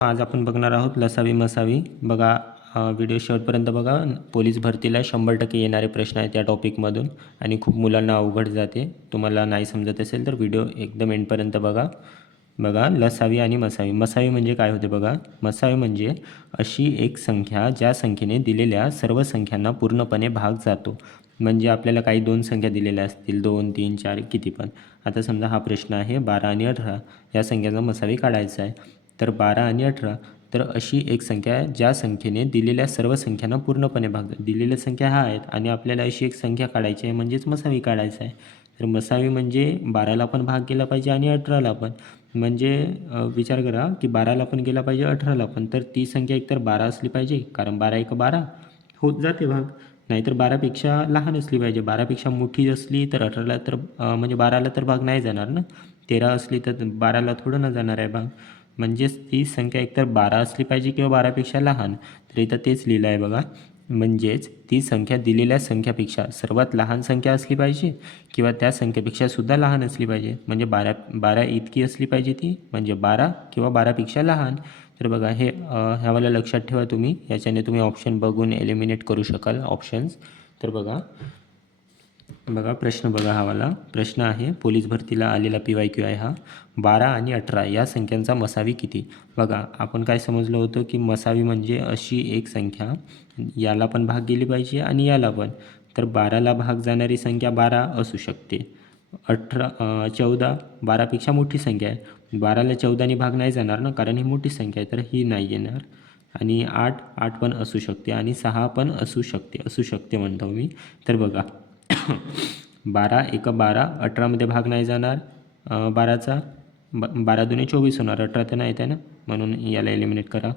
आज आपण बघणार आहोत लसावी मसावी. बघा व्हिडिओ शेवटपर्यंत बघा. पोलीस भरतीला 100% येणारे प्रश्न आहेत या टॉपिकमधून आणि खूप मुलांना अवघड जाते. तुम्हाला नाही समजत असेल तर व्हिडिओ एकदम एंडपर्यंत बघा. बघा लसावी आणि मसावी. मसावी म्हणजे काय होते बघा. मसावी म्हणजे अशी एक संख्या ज्या संख्येने दिलेल्या सर्व संख्यांना पूर्णपणे भाग जातो. म्हणजे आपल्याला काही दोन संख्या दिलेल्या असतील, 2 3 4 किती पण. आता समजा हा प्रश्न आहे 12 आणि 18 या संख्याचा मसावी काढायचा आहे. तर 12 आणि 18 तर अशी एक संख्या आहे ज्या संख्येने दिलेल्या सर्व संख्यांना पूर्णपणे भाग. दिलेल्या संख्या ह्या आहेत आणि आपल्याला अशी एक संख्या काढायची आहे म्हणजेच मसावी काढायचं आहे. तर मसावी म्हणजे 12ला पण भाग गेला पाहिजे आणि 18ला पण. म्हणजे विचार करा की 12ला पण गेला पाहिजे 18ला पण. तर ती संख्या एकतर 12 असली पाहिजे, कारण 12 एक 12 होत जाते भाग. नाहीतर 12पेक्षा लहान असली पाहिजे. 12पेक्षा मोठी असली तर 18ला तर म्हणजे 12ला तर भाग नाही जाणार ना. 13 असली तर 12ला थोडं ना जाणार आहे भाग. म्हणजेच ती संख्या एकतर 12 असली पाहिजे किंवा 12पेक्षा लहान. तर इथं तेच लिहिलं आहे बघा. म्हणजेच ती संख्या दिलेल्या संख्यापेक्षा सर्वात लहान संख्या असली पाहिजे किंवा त्या संख्येपेक्षा सुद्धा लहान असली पाहिजे. म्हणजे 12 इतकी असली पाहिजे ती, म्हणजे 12 किंवा 12पेक्षा लहान. तर बघा हे ह्यावाला लक्षात ठेवा तुम्ही. याच्याने तुम्ही ऑप्शन बघून एलिमिनेट करू शकाल ऑप्शन्स. तर बघा बघा प्रश्न बघा. हावाला प्रश्न आहे पोलीस भरतीला आलेला PYQ आहे हा. 12 आणि 18 या संख्यांचा मसावी किती. बघा आपण काय समजलं होतं की मसावी म्हणजे अशी एक संख्या याला पण भाग गेली पाहिजे आणि याला पण. तर 12ला भाग जाणारी संख्या 12 असू शकते. 14 12पेक्षा मोठी संख्या आहे. 12ला 14ने भाग नाही जाणार ना, कारण ही मोठी संख्या आहे तर ही नाही येणार. आणि 8 पण असू शकते आणि 6 पण असू शकते म्हणतो मी. तर बघा 12 एक 12 18मध्ये भाग नाही जाणार. 12चा 12 दुने 24 होणार. 18 तर नाही येत आहे ना, म्हणून याला एलिमिनेट करा.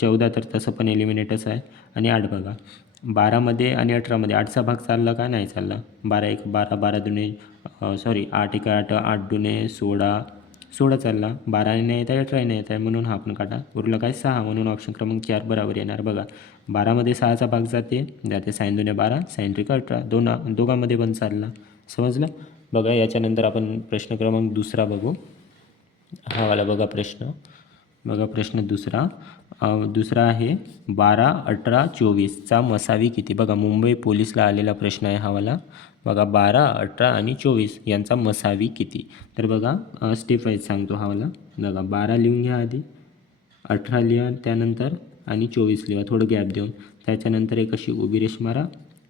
14 तर तसं पण एलिमिनेटच आहे. आणि 8 बघा 12मध्ये आणि 18मध्ये 8चा भाग चालला का नाही चालला. 12 एक 12 12 दुने 8 एक 8 8 दुने 16 चालला. 12ने नाही येत आहे 18ने नाही येत आहे म्हणून हा पण काटा. उरलं काय 6 म्हणून ऑप्शन क्रमांक 4 बरोबर येणार. बघा 12मध्ये 6चा भाग जाते साइन 2 12 साइन 3 18 दोघांमध्ये पण चालला. समजलं. बघा याच्यानंतर आपण प्रश्न क्रमांक दुसरा बघू. हा वाला बघा प्रश्न. बघा प्रश्न दुसरा आहे 12 18 24चा मसावी किती. बघा मुंबई पोलीसला आलेला प्रश्न आहे हा वाला. बघा 12 18 आणि 24 यांचा मसावी किती. तर बघा स्टेप वाईज सांगतो हा वाला. बघा 12 लिहून घ्या आधी, 18 लिहा त्यानंतर आणि 24 लिहा थोडं गॅप देऊन. त्याच्यानंतर एक अशी उभी रेष मारा,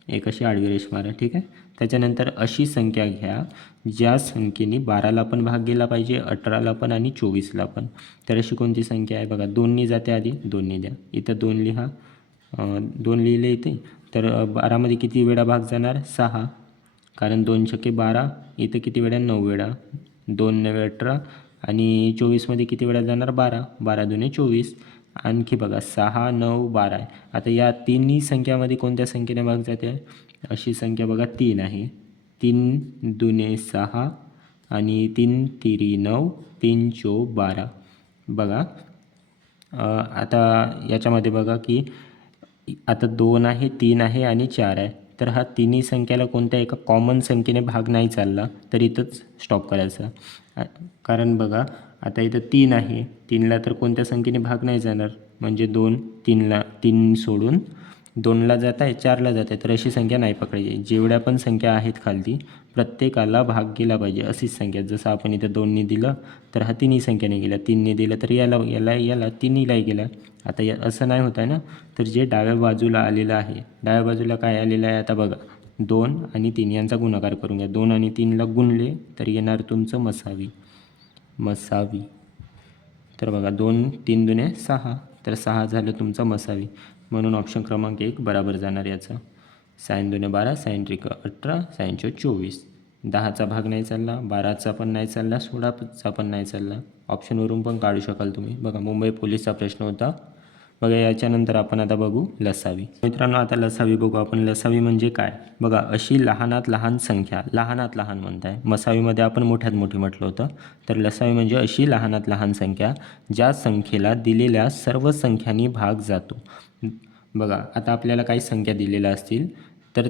एक अशी आडवी रेष मारा. ठीक आहे. त्याच्यानंतर अशी संख्या घ्या ज्या संख्येने 12ला पण भाग गेला पाहिजे, 18ला पण आणि 24ला पण. तर अशी कोणती संख्या आहे बघा. 2नी जाते आधी, 2नी द्या. इथं 2 लिहा. 2 लिहिले इथे. तर 12मध्ये किती वेळा भाग जाणार 6, कारण 2 छक्के 12. इथं किती वेळा 9 वेळा. 2 9 18 आणि 24मध्ये किती वेळा जाणार 12. 12 दुने 24. आणखी बघा 6 9 12 आहे. आता या तिन्ही संख्यामध्ये कोणत्या संख्येने भाग जाते. अशी संख्या बघा 3 आहे. 3 दुने 6 आणि 3 तिरी 9 3 चौ 12. बघा आता याच्यामध्ये बघा की आता 2 आहे 3 आहे आणि 4 आहे. तर हा तिन्ही संख्याला कोणत्या एका कॉमन संख्येने भाग नाही चालला तर इथंच स्टॉप करायचा. कारण बघा आता इथं 3 आहे. 3ला तर कोणत्या संख्येने भाग नाही जाणार. म्हणजे 2 3 सोडून 2ला जात आहे 4ला जात आहे. तर अशी संख्या नाही पकडायची. जेवढ्या पण संख्या आहेत खालती प्रत्येकाला भाग गेला पाहिजे अशीच संख्या. जसं आपण इथं 2नी दिलं तर हा तिन्ही संख्येने गेला. 3नी दिलं तर याला तिन्हीलाही गेला. आता असं नाही होत आहे ना. तर जे डाव्या बाजूला आलेलं आहे, डाव्या बाजूला काय आलेलं आहे आता बघा. 2 आणि 3 यांचा गुणाकार करून घ्या. 2 आणि 3ला गुणले तर येणार तुमचं मसावी. तर बघा 2 3 दुने 6 तर 6 झालं तुमचं मसावी. म्हणून ऑप्शन क्रमांक 1 बराबर जाणार याचा. Sine 2 12 sine 3 18 sine 4 24. 10चा भाग नाही चालला, 12चा पण नाही चालला, 16चा पण नाही चालला. ऑप्शनवरून पण काढू शकाल तुम्ही. बघा मुंबई पोलीसचा प्रश्न होता. बघा याच्यानंतर आपण आता बघू लसावी. मित्रांनो आता लसावी बघू आपण. लसावी म्हणजे काय. बघा अशी लहानात लहान संख्या, लहानात लहान म्हणताय. मसावीमध्ये आपण मोठ्यात मोठी म्हटलं होतं. तर लसावी म्हणजे अशी लहानात लहान संख्या ज्या संख्येला दिलेल्या सर्व संख्यांनी भाग जातो. बघा आता आपल्याला काही संख्या दिलेल्या असतील तर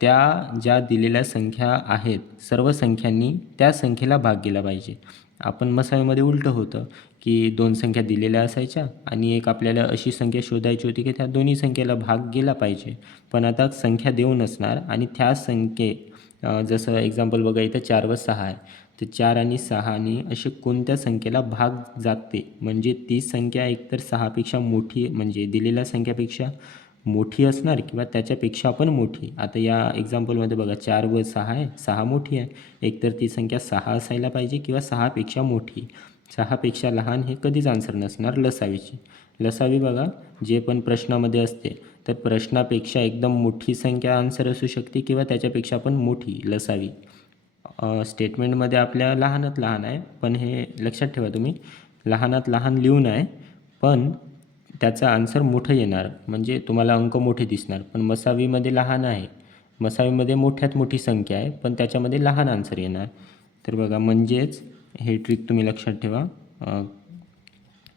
त्या ज्या दिलेल्या संख्या आहेत सर्व संख्यांनी त्या संख्येला भाग गेला पाहिजे. आपण मसावीमध्ये उलटं होतं की 2 संख्या दिलेल्या असायच्या आणि एक आपल्याला अशी संख्या शोधायची होती की त्या दोन्ही संख्येला भाग गेला पाहिजे. पण आता संख्या देऊ नसणार आणि त्या जसं एक्झाम्पल बघा इथं 4 व 6 आहे. तर 4 आणि 6नी असे कोणत्या संख्येला भाग जाते म्हणजे ती संख्या एकतर 6पेक्षा मोठी म्हणजे दिलेल्या संख्यापेक्षा मोठी असणार किंवा त्याच्यापेक्षा पण मोठी. आता या एक्झाम्पलमध्ये बघा 4 व 6 आहे, 6 मोठी आहे. एकतर ती संख्या 6 असायला पाहिजे किंवा 6पेक्षा मोठी. 6पेक्षा लहान हे कधीच आन्सर नसणार लसावीची. लसावी बघा जे पण प्रश्नामध्ये असते तर प्रश्नापेक्षा एकदम मोठी संख्या आन्सर असू शकते किंवा त्याच्यापेक्षा पण मोठी लसावी. स्टेटमेंटमध्ये आपल्या लहानात लहान आहे, पण हे लक्षात ठेवा तुम्ही लहानात लहान लिहू नये, पण त्याचा आन्सर मोठं येणार म्हणजे तुम्हाला अंक मोठे दिसणार. पण मसावीमध्ये लहान आहे, मसावीमध्ये मोठ्यात मोठी संख्या आहे पण त्याच्यामध्ये लहान आन्सर येणार. तर बघा म्हणजेच हे ट्रिक तुम्ही लक्षात ठेवा.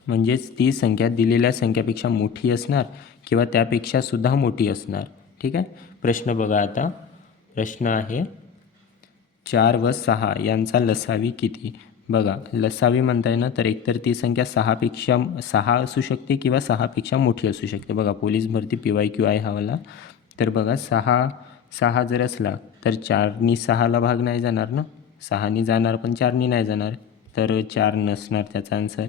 म्हणजेच ती संख्या दिलेल्या संख्यापेक्षा मोठी असणार किंवा त्यापेक्षासुद्धा मोठी असणार. ठीक आहे. प्रश्न बघा आता. प्रश्न आहे 4 व 6 यांचा लसावी किती. बघा लसावी म्हणताय ना तर एकतर ती संख्या 6 असू शकते किंवा 6पेक्षा मोठी असू शकते. बघा पोलीस भरती PYQ आहे हा. तर बघा 6 जर असला तर 4नी 6ला भाग नाही जाणार ना, 6नी जाणार पण 4नी नाही जाणार, तर 4 नसणार त्याचा आन्सर.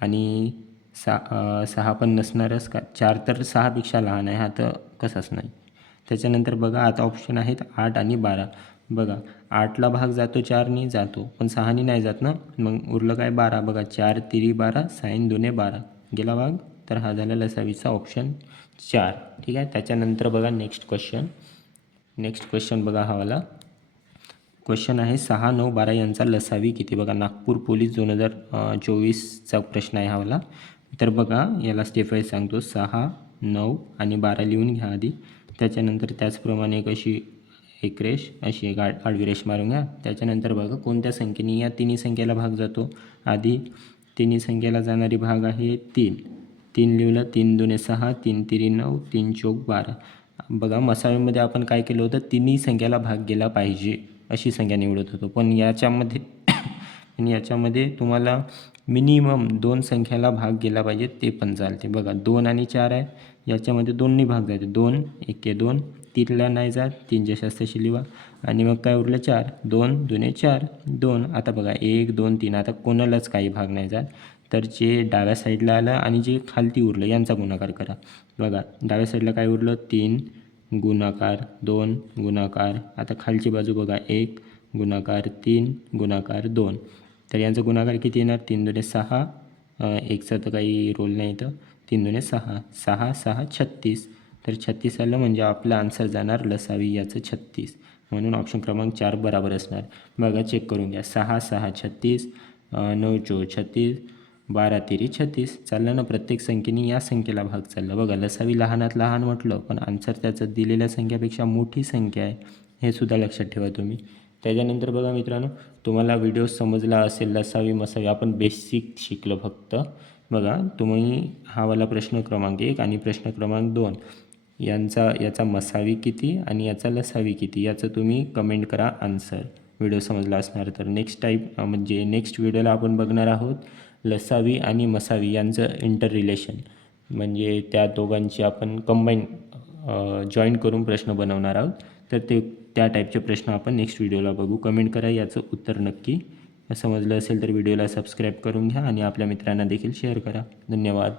आणि 6 पण नसणारच का, 4 तर 6पेक्षा लहान आहे, हा तर कसाच नाही. त्याच्यानंतर बघा आता ऑप्शन आहेत 8 आणि 12. बघा 8ला भाग जातो 4नी जातो पण 6नी नाही जात ना, मग उरलं काय 12. बघा 4 तिरी 12 6 दुने 12 गेला भाग, तर हा झाला लसावीचा ऑप्शन 4. ठीक आहे. त्याच्यानंतर बघा नेक्स्ट क्वेश्चन बघा हा क्वेश्चन आहे 6, 9, 12 यांचा लसावी किती. बघा नागपूर पोलीस 2024चा प्रश्न आहे हा. तर बघा याला स्टेप वाईज सांगतो. 6, 9 आणि 12 लिहून घ्या आधी. त्याच्यानंतर त्याचप्रमाणे एक रेष अशी एक आडवी रेष मारून घ्या. त्याच्यानंतर बघा कोणत्या संख्येने या तिन्ही संख्येला भाग जातो. आधी तिन्ही संख्येला जाणारी भाग आहे 3 लिहिलं. 3 दुने 6 3 तिरी 9 3 चौक 12. बघा मसावीमध्ये आपण काय केलं होतं, तिन्ही संख्येला भाग गेला पाहिजे अशी संख्या निवडत होतो. पण याच्यामध्ये तुम्हाला मिनिमम 2 संख्याला भाग गेला पाहिजे ते पण चालते. बघा 2 आणि 4 आहे, याच्यामध्ये 2नी भाग जाते. 2 1 2 3ला नाही जात, 3च्या शास्त्राशी लिहा. आणि मग काय उरलं 4 2 दुने 4 2. आता बघा 1 2 3 आता कोणालाच काही भाग नाही जात, तर जे डाव्या साईडला आलं आणि जे खालती उरलं यांचा गुणाकार करा. बघा डाव्या साईडला काय उरलं 3 गुणाकार 2 गुणाकार. आता खालची बाजू बघा 1 गुणाकार 3 गुणाकार 2. तर यांचा गुणाकार किती येणार 3 दुने 6. एकचा तर काही रोल नाही इथं. 3 दुने 6 6 6 36. तर 36 आलं म्हणजे आपलं आन्सर जाणार लसावी याचं 36. म्हणून ऑप्शन क्रमांक 4 बरोबर असणार. बघा चेक करून घ्या. 6 6 36 9 चौ 36 12 तिरी 36. चाललं ना, प्रत्येक संख्येने या संख्येला भाग चालला. बघा लसावी लहानात लहान म्हटलं पण आन्सर त्याचं दिलेल्या संख्यापेक्षा मोठी संख्या आहे, हे सुद्धा लक्षात ठेवा तुम्ही. त्याच्यानंतर बघा मित्रांनो, तुम्हाला व्हिडिओ समजला असेल. लसावी मसावी आपण बेसिक शिकलो फक्त. बघा तुम्ही हा वाला प्रश्न क्रमांक 1 आणि प्रश्न क्रमांक 2 याचा मसावी किती आणि याचा लसावी किती याचं तुम्ही कमेंट करा आन्सर. व्हिडिओ समजला असणार तर नेक्स्ट व्हिडिओला आपण बघणार आहोत लसावी आणि मसावी यांचं इंटर रिलेशन, म्हणजे त्या दोघांची आपण कंबाईन जॉईन करून प्रश्न बनवणार आहोत. तर त्या टाईपचे प्रश्न आपण नेक्स्ट व्हिडिओला बघू. कमेंट करा याचं उत्तर नक्की. समजलं असेल तर व्हिडिओला सबस्क्राईब करून घ्या आणि आपल्या मित्रांना देखील शेअर करा. धन्यवाद.